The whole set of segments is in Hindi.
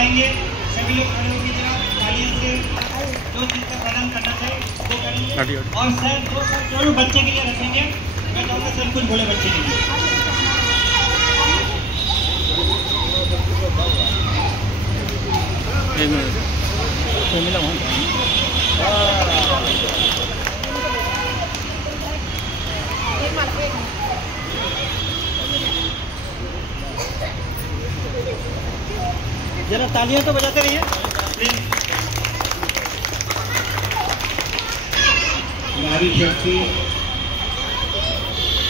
बजाएंगे। सभी लोग खड़े होकर जरा तालियों से जो चीज़ का प्रदान करना चाहिए वो करेंगे। और सर जो बच्चे के लिए रखेंगे, मैं चाहूँगा सर कुछ बोले बच्चे के लिए। जरा तालियां तो बजाते रहिए। नारी शक्ति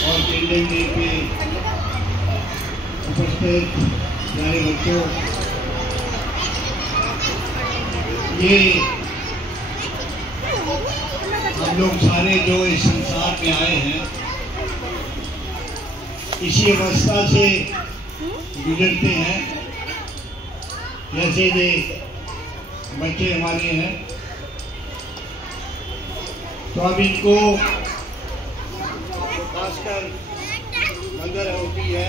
और चिल्ड्रन डे पे उपस्थित प्यारे बच्चों, ये हम लोग सारे जो इस संसार में आए हैं इसी अवस्था से गुजरते हैं। जैसे ये बच्चे हमारे हैं, तो अब इनको खासकर मदर होती है,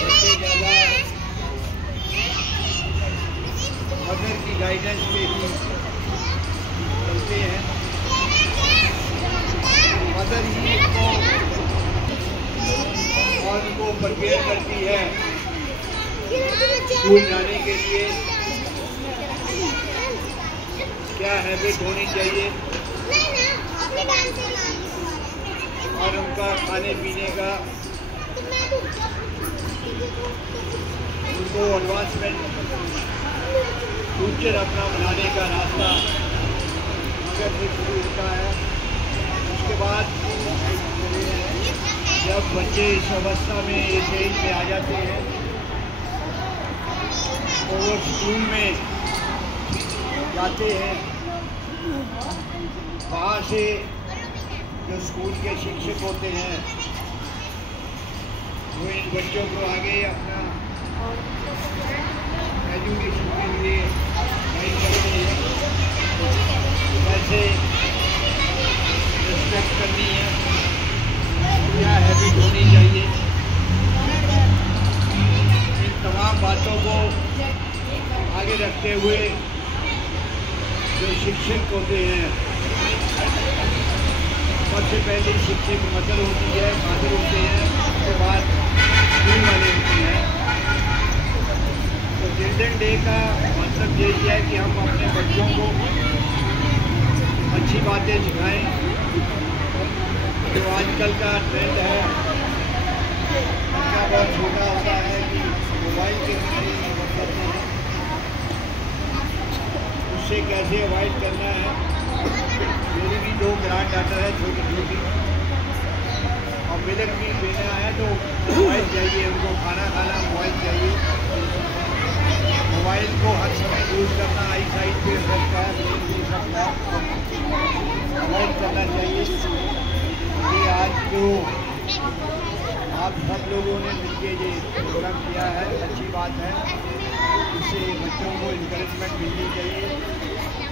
सबसे ज़्यादा मदर की गाइडेंस पे ही चलते हैं। मदर ही इनको और उनको प्रिपेयर करती है स्कूल जाने के लिए, क्या हैबिट होनी चाहिए और उनका खाने पीने का, उनको एडवांसमेंट फ्यूचर अपना बनाने का रास्ता अगर से शुरू होता है। उसके बाद जब बच्चे इस अवस्था में इस एज में आ जाते हैं तो वो स्कूल में जाते हैं। वहाँ से जो स्कूल के शिक्षक होते हैं वो इन बच्चों को आगे अपना एजुकेशन के लिए गाइड करते हैं, कैसे रिस्पेक्ट करनी है, क्या हैबिट होनी चाहिए। इन तमाम बातों को आगे रखते हुए जो शिक्षक होते हैं, सबसे पहले शिक्षक मदर होती है, फादर होते हैं, उसके बाद स्कूल वाले होते हैं। तो चिल्ड्रन डे का मतलब यही है कि हम अपने बच्चों को अच्छी बातें सिखाएं। जो आजकल का ट्रेंड है, बच्चा बहुत छोटा होता है कि मोबाइल के पीछे लग जाते हैं, उससे कैसे अवॉइड करना है। मेरी भी 2 ग्रैंड डॉटर है छोटी छोटी, और मिल्क भी पीना है तो मोबाइल चाहिए उनको, खाना खाना मोबाइल चाहिए। मोबाइल को हर समय यूज़ करना आई साइड पे इफेक्ट है, ब्रेन पे इफेक्ट है, अवॉइड करना चाहिए। कि आज जो आप सब लोगों ने मिलकर ये प्रोग्राम किया है, अच्छी बात है। इससे बच्चों को इंकरेजमेंट मिलनी चाहिए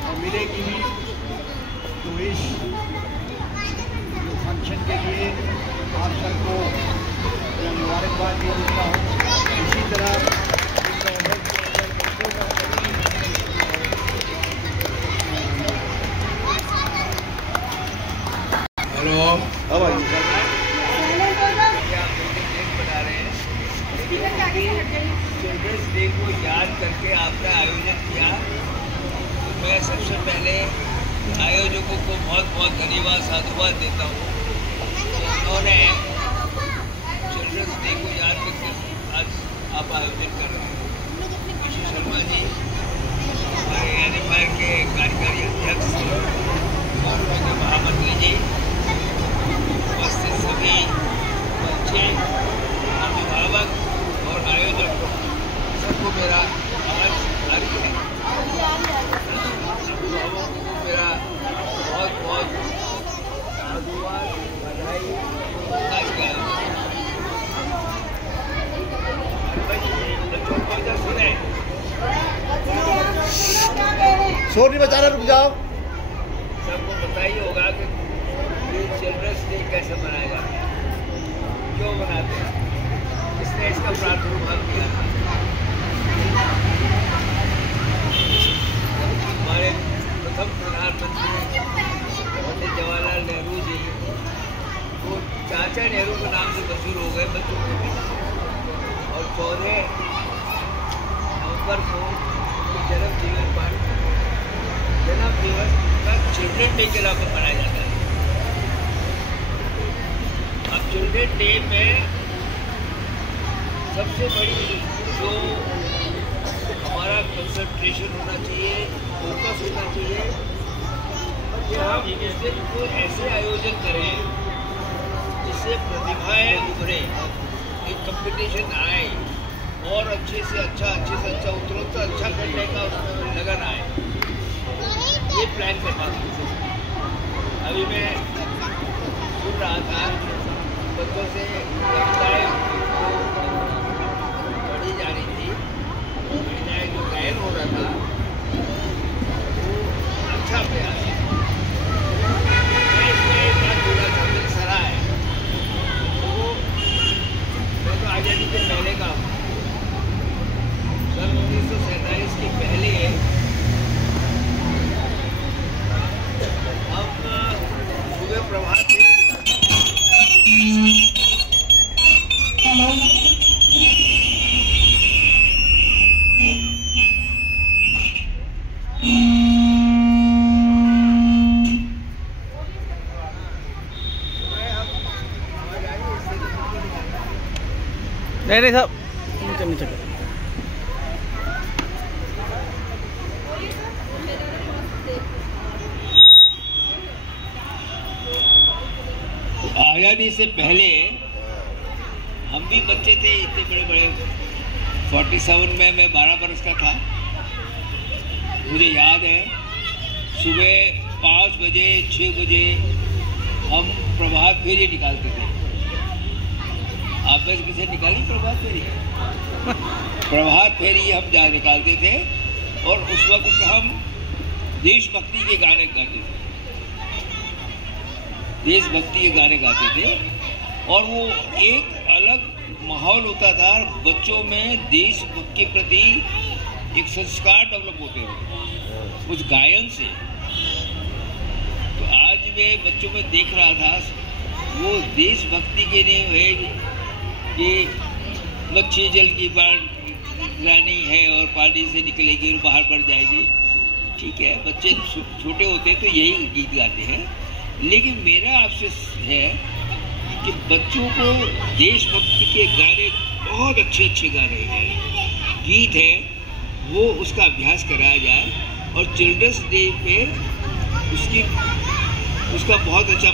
और मिलेगी भी। तो इस फंक्शन के लिए आप सबको मुबारकबाद भी देता हूँ। इसी तरह हेलो, अब आइए बना रहे हैं चिल्ड्रंस डे को याद करके आपका आयोजन किया। तो मैं सबसे पहले आयोजकों को बहुत बहुत धन्यवाद साधुवाद देता हूँ। उन्होंने चिल्ड्रंस डे को याद करके आज आप आयोजन कर रहे हैं। ऋषि शर्मा जी हमारे एनएफआई के कार्यकारी अध्यक्ष और उनके महामंत्री जी, उपस्थित सभी बच्चे, अभिभावक और आयोजक, सबको मेरा नमस्कार है। अभिभावकों को मेरा बहुत बहुत धन्यवाद, बधाई। आज के बच्चों को इधर सुने, शोर नहीं बचा रहा, रुक जाओ। सबको पता ही होगा कि चिल्ड्रंस डे कैसे मनाया जाता है, क्यों मनाते हैं। डे के नाम पर मनाया जाता है। अब चिल्ड्रन डे में सबसे बड़ी जो हमारा कंसंट्रेशन होना चाहिए, फोकस होना चाहिए कि हम इस दिन को ऐसे आयोजन करें जिससे प्रतिभाएं उभरे, एक कंपटीशन आए और अच्छे से अच्छा उत्तरोत्तर अच्छा करने का उसमें लगन आए, ये प्लान कर पाते हैं। अभी मैं सुन रहा था बच्चों से कविताएं पढ़ी जा रही थी, कविताएं जो गायन हो रहा था वो अच्छा प्रयास है। मैं इसमें एक बात बोला था, मेरी सलाह है, वो मैं तो आज़ादी के पहले का हूँ, सन 1947 के पहले हम सुबह प्रभात फेरी नहीं साहब नीचे आज़ादी से पहले हम भी बच्चे थे, इतने बड़े बड़े। 47 में मैं 12 बरस का था। मुझे याद है सुबह 5 बजे 6 बजे हम प्रभात फेरी निकालते थे। आप बस किसे निकाली प्रभात फेरी? प्रभात फेरी हम जहाँ निकालते थे और उस वक्त हम देशभक्ति के गाने गाते थे, देशभक्ति के गाने गाते थे और वो एक अलग माहौल होता था। बच्चों में देश के प्रति एक संस्कार डेवलप होते हैं उस गायन से। तो आज मैं बच्चों में देख रहा था वो देशभक्ति के लिए है कि मच्छी जल की रानी है और पानी से निकलेगी और बाहर बढ़ जाएगी। ठीक है, बच्चे छोटे होते हैं तो यही गीत गाते हैं, लेकिन मेरा आपसे है कि बच्चों को देशभक्ति के गाने बहुत अच्छे गाने हैं, गीत है, वो उसका अभ्यास कराया जाए और चिल्ड्रंस डे पे उसका बहुत अच्छा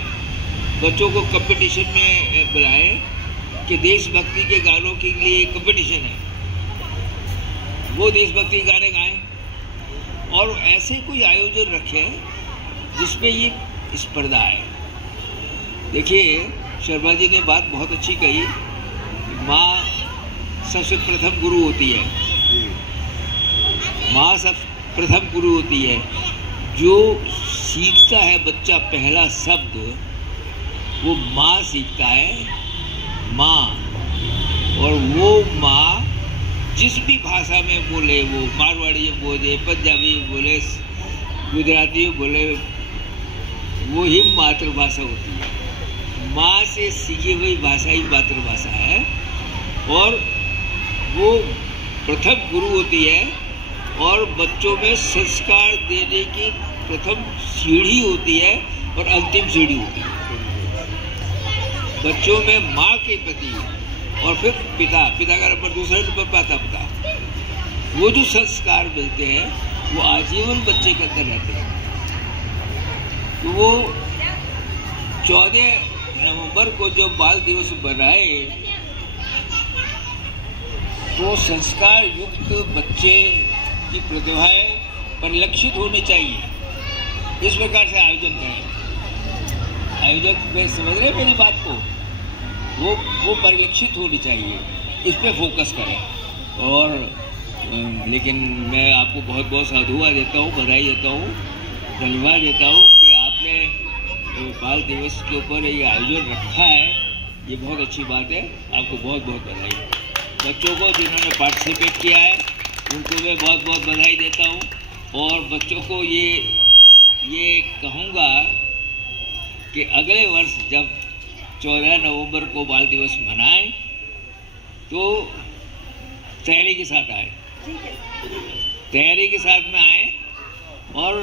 बच्चों को कंपटीशन में बुलाए कि देशभक्ति के गानों के लिए कंपटीशन है, वो देशभक्ति के गाने गाएं और ऐसे कोई आयोजन रखें जिसमें ये स्पर्धा है। देखिए शर्मा जी ने बात बहुत अच्छी कही, माँ सबसे प्रथम गुरु होती है, माँ सब प्रथम गुरु होती है। जो सीखता है बच्चा पहला शब्द वो माँ सीखता है, माँ। और वो माँ जिस भी भाषा में बोले, वो मारवाड़ी बोले, पंजाबी बोले, गुजराती बोले, वो ही मातृभाषा होती है। माँ से सीखी हुई भाषा ही मातृभाषा है और वो प्रथम गुरु होती है और बच्चों में संस्कार देने की प्रथम सीढ़ी होती है और अंतिम सीढ़ी होती है। बच्चों में माँ के प्रति और फिर पिता का नंबर दूसरे नंबर पर आता पिता, वो जो संस्कार मिलते हैं वो आजीवन बच्चे के अंदर रहते हैं। तो वो 14 नवंबर को जो बाल दिवस बनाए तो संस्कार युक्त बच्चे की प्रतिभाएं परिलक्षित होनी चाहिए, इस प्रकार से आयोजन करें। आयोजक में समझ रहे मेरी बात को, वो परिलक्षित होनी चाहिए, इस पे फोकस करें। और लेकिन मैं आपको बहुत बहुत साधुवाद देता हूँ, बधाई देता हूँ, धन्यवाद देता हूँ कि आपने बाल दिवस के ऊपर ये आयोजन रखा है, ये बहुत अच्छी बात है। आपको बहुत बहुत बधाई। बच्चों को जिन्होंने पार्टिसिपेट किया है उनको मैं बहुत बहुत बधाई देता हूँ और बच्चों को ये कहूँगा कि अगले वर्ष जब 14 नवंबर को बाल दिवस मनाएं तो तैयारी के साथ आए, तैयारी के साथ में आए और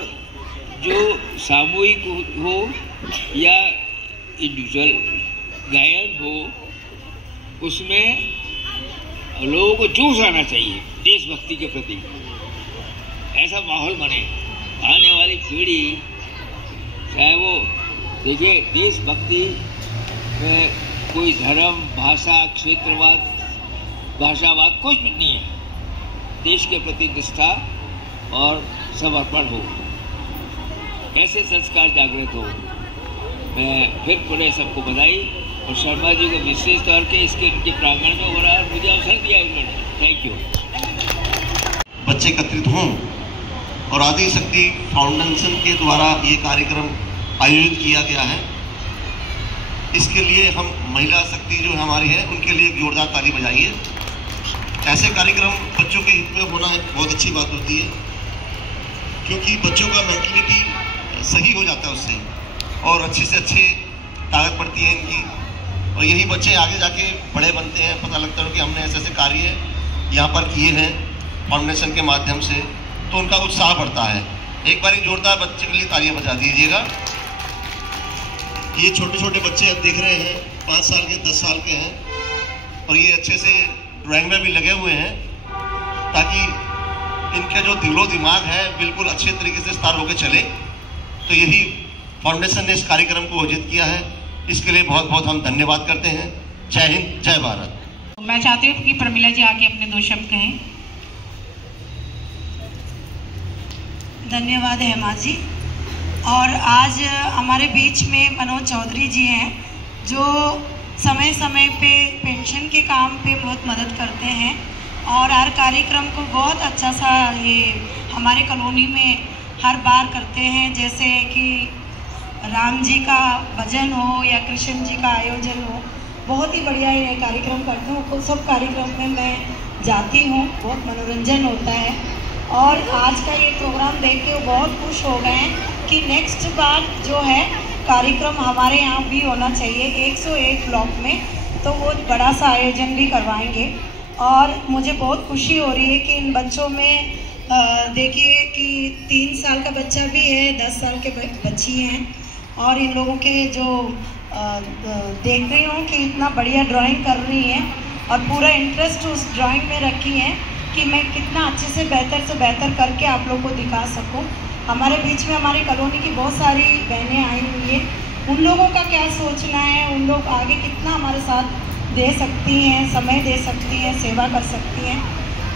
जो सामूहिक हो या इंडिविजुअल गायन हो, उसमें लोगों को जोश आना चाहिए देशभक्ति के प्रति। ऐसा माहौल बने, आने वाली पीढ़ी चाहे वो देखिए, देशभक्ति में कोई धर्म, भाषा, क्षेत्रवाद, भाषावाद कुछ भी नहीं है। देश के प्रति निष्ठा और समर्पण हो, ऐसे संस्कार जागृत हो। मैं फिर पुनः सबको बधाई, और शर्मा जी को विशेष तौर के इसके उनके प्रांगण में हो रहा है, मुझे अवसर दिया उन्होंने। Thank you. बच्चे एकत्रित हों और आदि शक्ति फाउंडेशन के द्वारा ये कार्यक्रम आयोजित किया गया है। इसके लिए हम महिला शक्ति जो हमारी है उनके लिए एक जोरदार ताली बजाइए। ऐसे कार्यक्रम बच्चों के हित में होना बहुत अच्छी बात होती है, क्योंकि बच्चों का मेंटलिटी सही हो जाता है उससे, और अच्छे से अच्छे ताकत पड़ती है इनकी, और यही बच्चे आगे जाके बड़े बनते हैं। पता लगता है कि हमने ऐसे ऐसे कार्य यहाँ पर किए हैं फाउंडेशन के माध्यम से, तो उनका उत्साह बढ़ता है। एक बार जोरदार बच्चे के लिए तालियां बजा दीजिएगा। ये छोटे छोटे बच्चे अब देख रहे हैं, 5 साल के 10 साल के हैं, और ये अच्छे से ड्राइंग में भी लगे हुए हैं, ताकि इनका जो दिलो दिमाग है बिल्कुल अच्छे तरीके से स्टार होकर चले। तो यही फाउंडेशन ने इस कार्यक्रम को आयोजित किया है, इसके लिए बहुत बहुत हम धन्यवाद करते हैं। जय हिंद, जय भारत। मैं चाहती हूँ कि प्रमिला जी आके अपने 2 शब्द कहें। धन्यवाद हेमा जी। और आज हमारे बीच में मनोज चौधरी जी हैं, जो समय समय पे पेंशन के काम पे बहुत मदद करते हैं, और हर कार्यक्रम को बहुत अच्छा सा ये हमारे कॉलोनी में हर बार करते हैं। जैसे कि राम जी का भजन हो या कृष्ण जी का आयोजन हो, बहुत ही बढ़िया ये कार्यक्रम करते हैं। सब कार्यक्रम में मैं जाती हूँ, बहुत मनोरंजन होता है। और आज का ये प्रोग्राम देख के वो बहुत खुश हो गए हैं कि नेक्स्ट बार जो है कार्यक्रम हमारे यहाँ भी होना चाहिए 101 ब्लॉक में, तो वो बड़ा सा आयोजन भी करवाएंगे। और मुझे बहुत खुशी हो रही है कि इन बच्चों में देखिए कि 3 साल का बच्चा भी है, 10 साल के बच्ची हैं, और इन लोगों के जो देख रही हूँ कि इतना बढ़िया ड्राइंग कर रही हैं और पूरा इंटरेस्ट उस ड्राइंग में रखी हैं कि मैं कितना अच्छे से बेहतर करके आप लोग को दिखा सकूं। हमारे बीच में हमारी कॉलोनी की बहुत सारी बहनें आई हुई हैं, उन लोगों का क्या सोचना है, उन लोग आगे कितना हमारे साथ दे सकती हैं, समय दे सकती हैं, सेवा कर सकती हैं।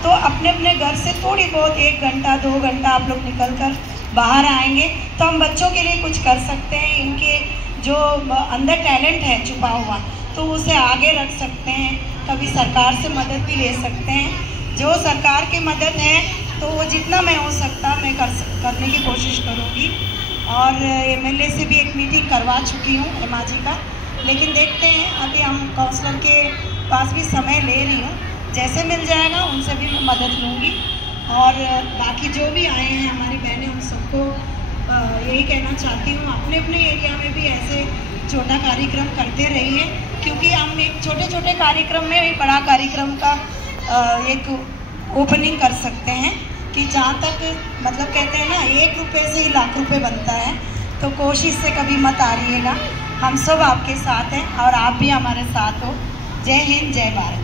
तो अपने अपने घर से थोड़ी बहुत 1 घंटा 2 घंटा आप लोग निकल कर बाहर आएंगे तो हम बच्चों के लिए कुछ कर सकते हैं। इनके जो अंदर टैलेंट है छुपा हुआ, तो उसे आगे रख सकते हैं। कभी सरकार से मदद भी ले सकते हैं। जो सरकार की मदद है तो वो जितना मैं हो सकता मैं करने की कोशिश करूँगी। और एमएलए से भी एक मीटिंग करवा चुकी हूँ हेमा जी का, लेकिन देखते हैं अभी हम काउंसलर के पास भी समय ले रही हूँ, जैसे मिल जाएगा उनसे भी मैं मदद लूँगी। और बाकी जो भी आए हैं हमारी बहनें, उन सबको यही कहना चाहती हूँ अपने अपने एरिया में भी ऐसे छोटा कार्यक्रम करते रहिए, क्योंकि हम एक छोटे छोटे कार्यक्रम में एक बड़ा कार्यक्रम का एक ओपनिंग कर सकते हैं। कि जहाँ तक मतलब कहते हैं ना 1 रुपये से ही लाख रुपये बनता है, तो कोशिश से कभी मत हारिएगा। हम सब आपके साथ हैं और आप भी हमारे साथ हो। जय हिंद, जय भारत।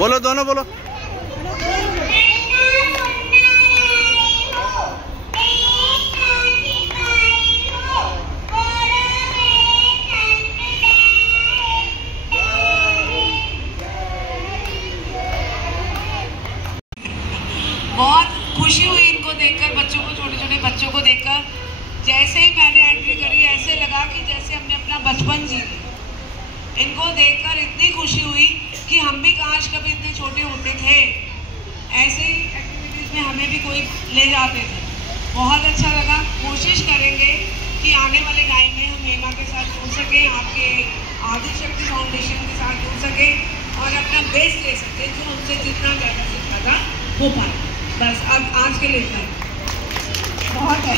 बोलो, दोनों बोलो। बहुत खुशी हुई इनको देखकर, बच्चों को, छोटे छोटे बच्चों को देखकर। जैसे ही मैंने एंट्री करी ऐसे लगा कि जैसे हमने अपना बचपन जी लिया। इनको देखकर इतनी खुशी हुई कि हम भी काश कभी इतने छोटे होते थे, ऐसे ही एक्टिविटीज़ में हमें भी कोई ले जाते थे। बहुत अच्छा लगा। कोशिश करेंगे कि आने वाले टाइम में हम हेमा के साथ जुड़ सकें, आपके आदिशक्ति फाउंडेशन के साथ जुड़ सकें और अपना बेस्ट ले सकें, जो हमसे जितना ज़्यादा सीखा था हो पाए। बस अब आज के लिए इतना। बहुत है,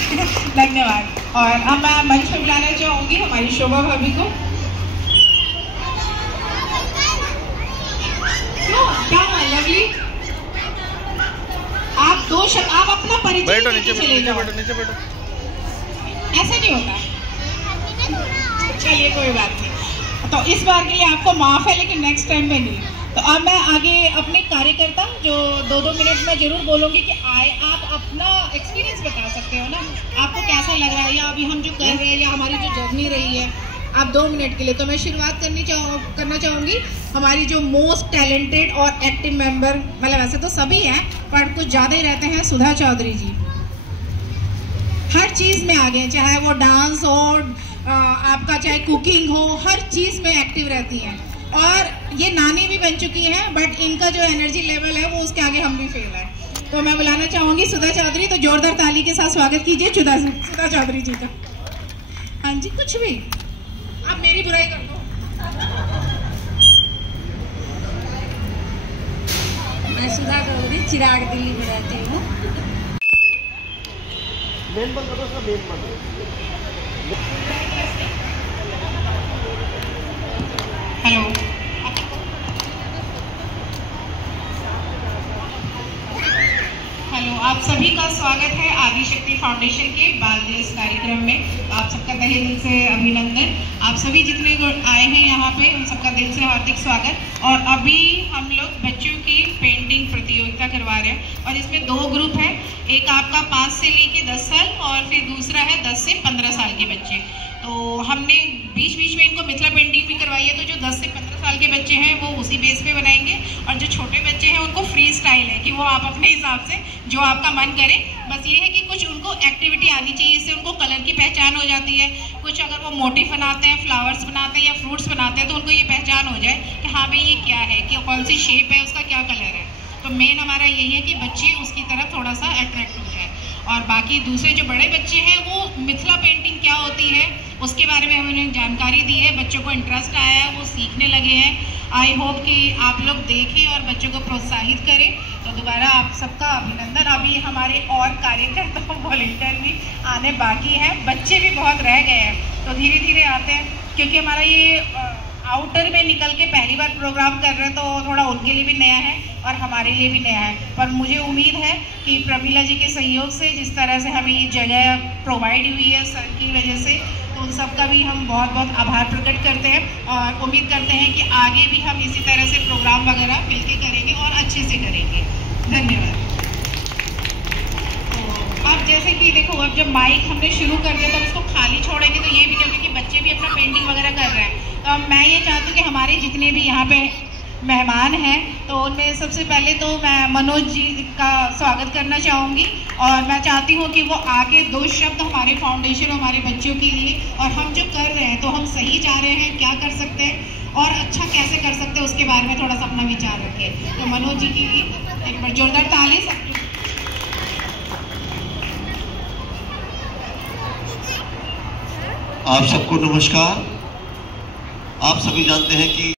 धन्यवाद। और अब मैं मंच पर बुलाना चाहूँगी हमारी शोभा भाभी को। लवली, आप दो आप अपना परिचय नीचे चले जाओ। नीचे बैठो। ऐसा नहीं होता। चलिए कोई बात नहीं, तो इस बार के लिए आपको माफ है, लेकिन नेक्स्ट टाइम में नहीं। तो अब मैं आगे अपने कार्यकर्ता जो 2-2 मिनट में जरूर बोलूँगी कि आप अपना एक्सपीरियंस बता सकते हो ना, आपको कैसा लग रहा है, या अभी हम जो कर रहे हैं या हमारी जो जर्नी रही है, आप 2 मिनट के लिए। तो मैं शुरुआत करना चाहूँगी हमारी जो मोस्ट टैलेंटेड और एक्टिव मेंबर, मतलब वैसे तो सभी हैं पर कुछ ज़्यादा ही रहते हैं, सुधा चौधरी जी। हर चीज़ में आगे, चाहे वो डांस हो, आपका चाहे कुकिंग हो, हर चीज़ में एक्टिव रहती हैं। और ये नानी भी बन चुकी हैं, बट इनका जो एनर्जी लेवल है वो उसके आगे हम भी फेल है। तो मैं बुलाना चाहूँगी सुधा चौधरी। तो जोरदार ताली के साथ स्वागत कीजिए सुधा चौधरी जी का। हाँ जी, कुछ भी आप मेरी बुराई कर दो। मैं सुधा चौधरी, चिराग दिल्ली में रहती हूँ। हेलो, आप सभी का स्वागत है आदिशक्ति फाउंडेशन के बाल दिवस कार्यक्रम में। आप सबका तहे दिल से अभिनंदन। आप सभी जितने आए हैं यहाँ पे, उन सबका दिल से हार्दिक स्वागत। और अभी हम लोग बच्चों की पेंटिंग प्रतियोगिता करवा रहे हैं और इसमें 2 ग्रुप है। एक आपका 5 से लेके 10 साल और फिर दूसरा है 10 से 15 साल के बच्चे। तो हमने बीच बीच में इनको मिथिला पेंटिंग भी करवाई है। तो जो 10 से 15 साल के बच्चे हैं वो उसी बेस पे बनाएंगे, और जो छोटे बच्चे हैं उनको फ्री स्टाइल है कि वो आप अपने हिसाब से जो आपका मन करे। बस ये है कि कुछ उनको एक्टिविटी आनी चाहिए, इससे उनको कलर की पहचान हो जाती है। कुछ अगर वो मोटिव बनाते हैं, फ्लावर्स बनाते हैं या फ्रूट्स बनाते हैं, तो उनको ये पहचान हो जाए कि हाँ भाई ये क्या है, कि कौन सी शेप है, उसका क्या कलर है। तो मेन हमारा यही है कि बच्चे उसकी तरफ थोड़ा सा अट्रैक्ट हो जाए। और बाकी दूसरे जो बड़े बच्चे हैं वो मिथिला पेंटिंग क्या होती है उसके बारे में हमने जानकारी दी है। बच्चों को इंटरेस्ट आया है, वो सीखने लगे हैं। आई होप कि आप लोग देखें और बच्चों को प्रोत्साहित करें। तो दोबारा आप सबका अभिनंदन। अभी हमारे और कार्यकर्ता वॉलंटियर भी आने बाकी हैं, बच्चे भी बहुत रह गए हैं, तो धीरे धीरे आते हैं। क्योंकि हमारा ये आउटर में निकल के पहली बार प्रोग्राम कर रहे हैं, तो थोड़ा उनके लिए भी नया है और हमारे लिए भी नया है। पर मुझे उम्मीद है कि प्रमिला जी के सहयोग से जिस तरह से हमें ये जगह प्रोवाइड हुई है सर की वजह से, तो उन सब का भी हम बहुत बहुत आभार प्रकट करते हैं और उम्मीद करते हैं कि आगे भी हम इसी तरह से प्रोग्राम वगैरह मिलके करेंगे और अच्छे से करेंगे। धन्यवाद। अब जैसे कि देखो, अब जब माइक हमने शुरू कर दिया तो उसको खाली छोड़ेंगे तो ये भी नहीं, क्योंकि बच्चे भी अपना पेंटिंग वगैरह कर रहे हैं। तो अब मैं ये चाहती हूँ कि हमारे जितने भी यहाँ पे मेहमान हैं, तो उनमें सबसे पहले तो मैं मनोज जी का स्वागत करना चाहूँगी। और मैं चाहती हूँ कि वो आके 2 शब्द हमारे फाउंडेशन, हमारे बच्चों के लिए, और हम जो कर रहे हैं तो हम सही जा रहे हैं, क्या कर सकते हैं और अच्छा कैसे कर सकते हैं, उसके बारे में थोड़ा सा अपना विचार रखें। तो मनोज जी की एक बार जोरदार ताली। आप सबको नमस्कार। आप सभी जानते हैं कि